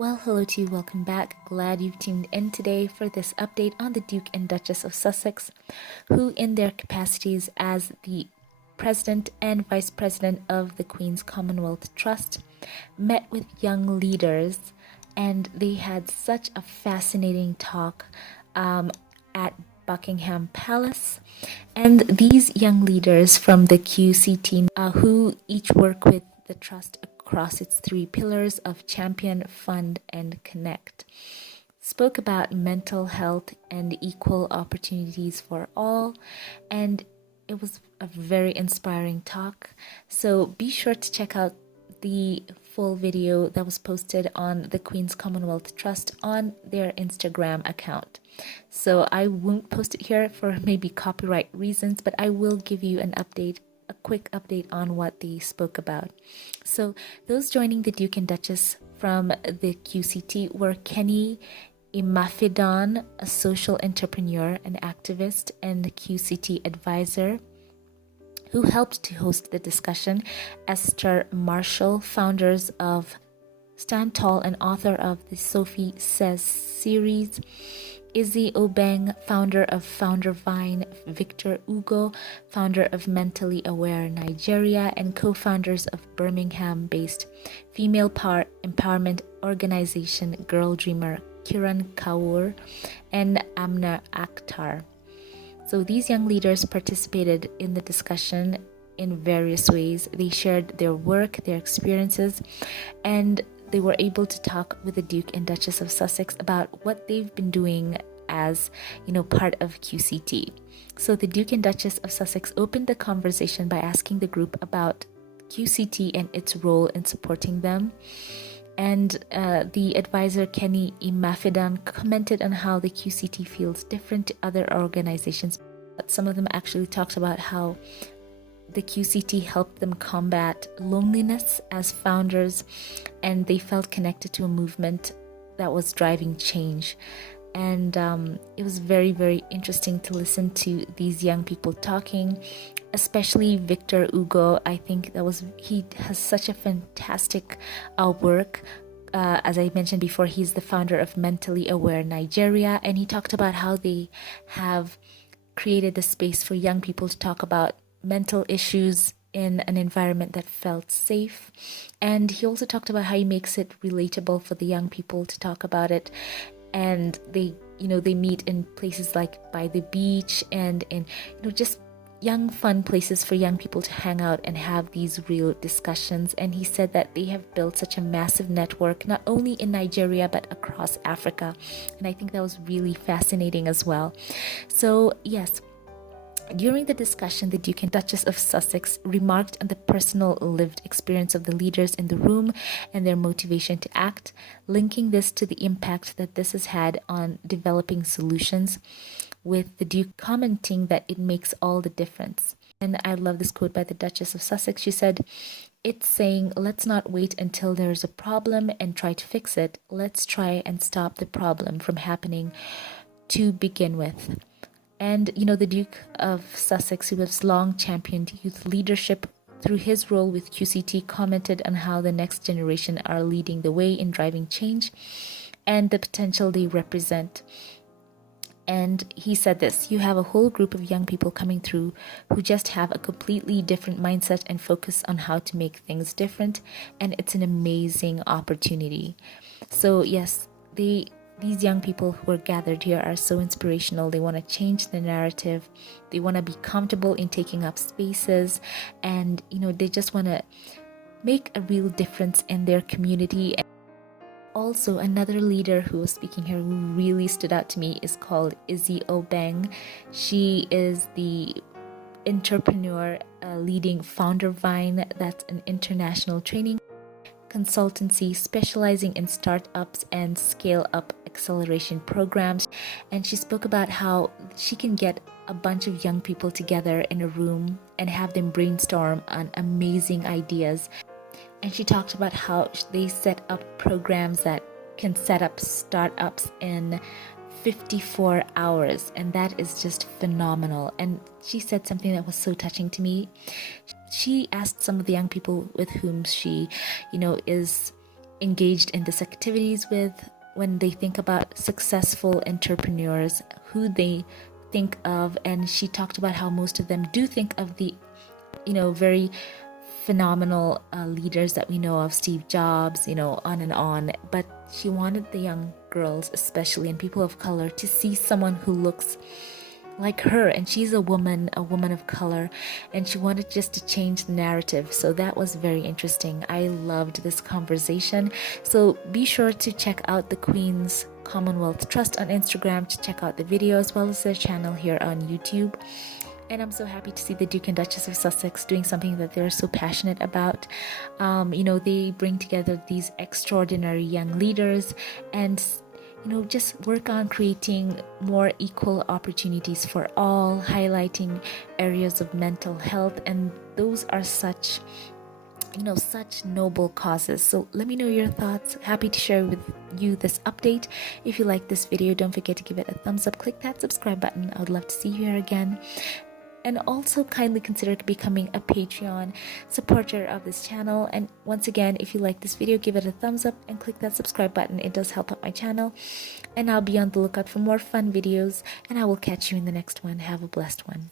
Well, hello to you, welcome back. Glad you've tuned in today for this update on the Duke and Duchess of Sussex, who, in their capacities as the President and Vice President of the Queen's CommonWealth Trust, met with young leaders, and they had such a fascinating talk at Buckingham Palace. And these young leaders from the QCT, who each work with the Trust across its three pillars of champion, fund, and connect, spoke about mental health and equal opportunities for all, and it was a very inspiring talk. So be sure to check out the full video that was posted on the Queen's CommonWealth Trust on their Instagram account. So I won't post it here for maybe copyright reasons, but I will give you an update, a quick update on what they spoke about. So those joining the Duke and Duchess from the QCT were Kenny Imafidon, a social entrepreneur, an activist, and QCT advisor, who helped to host the discussion, Esther Marshall, founders of Stand Tall and author of the Sophie Says series, Izzy Obeng, founder of Founder Vine, Victor Ugo, founder of Mentally Aware Nigeria, and co-founders of Birmingham-based female power empowerment organization Girl Dreamer, Kiran Kaur and Amna Akhtar. So these young leaders participated in the discussion in various ways. They shared their work, their experiences, and they were able to talk with the Duke and Duchess of Sussex about what they've been doing as, part of QCT. So the Duke and Duchess of Sussex opened the conversation by asking the group about QCT and its role in supporting them. And the advisor Kenny Imafidon commented on how the QCT feels different to other organizations. Some of them actually talked about how the QCT helped them combat loneliness as founders, and they felt connected to a movement that was driving change. And it was very, very interesting to listen to these young people talking, especially Victor Ugo. I think he has such a fantastic work. As I mentioned before, he's the founder of Mentally Aware Nigeria, and he talked about how they have created the space for young people to talk about mental issues in an environment that felt safe. And he also talked about how he makes it relatable for the young people to talk about it. And they meet in places like by the beach and in just young fun places for young people to hang out and have these real discussions. And he said that they have built such a massive network, not only in Nigeria but across Africa. And I think that was really fascinating as well. So yes, during the discussion, the Duke and Duchess of Sussex remarked on the personal lived experience of the leaders in the room and their motivation to act, linking this to the impact that this has had on developing solutions, with the Duke commenting that it makes all the difference. And I love this quote by the Duchess of Sussex. She said, "It's saying, let's not wait until there's a problem and try to fix it. Let's try and stop the problem from happening to begin with." And, the Duke of Sussex, who has long championed youth leadership through his role with QCT, commented on how the next generation are leading the way in driving change and the potential they represent. And he said this: "You have a whole group of young people coming through who just have a completely different mindset and focus on how to make things different. And it's an amazing opportunity." So yes, these young people who are gathered here are so inspirational. They want to change the narrative. They want to be comfortable in taking up spaces. And, they just want to make a real difference in their community. Also, another leader who was speaking here who really stood out to me is called Izzy Obeng. She is the entrepreneur leading Founder Vine. That's an international training consultancy specializing in startups and scale-up acceleration programs. And she spoke about how she can get a bunch of young people together in a room and have them brainstorm on amazing ideas. And she talked about how they set up programs that can set up startups in 54 hours, and that is just phenomenal. And she said something that was so touching to me. She asked some of the young people with whom she, is engaged in these activities with when they think about successful entrepreneurs, who they think of. And she talked about how most of them do think of the very phenomenal leaders that we know of, Steve Jobs, on and on. But she wanted the young girls, especially, and people of color, to see someone who looks like her. And she's a woman of color, and she wanted just to change the narrative. So that was very interesting. I loved this conversation. So be sure to check out the Queen's CommonWealth Trust on Instagram to check out the video, as well as their channel here on YouTube. And I'm so happy to see the Duke and Duchess of Sussex doing something that they're so passionate about. They bring together these extraordinary young leaders and just work on creating more equal opportunities for all, highlighting areas of mental health. And those are such noble causes. So let me know your thoughts. Happy to share with you this update. If you like this video, don't forget to give it a thumbs up. Click that subscribe button. I would love to see you here again. And also kindly consider becoming a Patreon supporter of this channel. And once again, if you like this video, give it a thumbs up and click that subscribe button. It does help out my channel. And I'll be on the lookout for more fun videos, and I will catch you in the next one. Have a blessed one.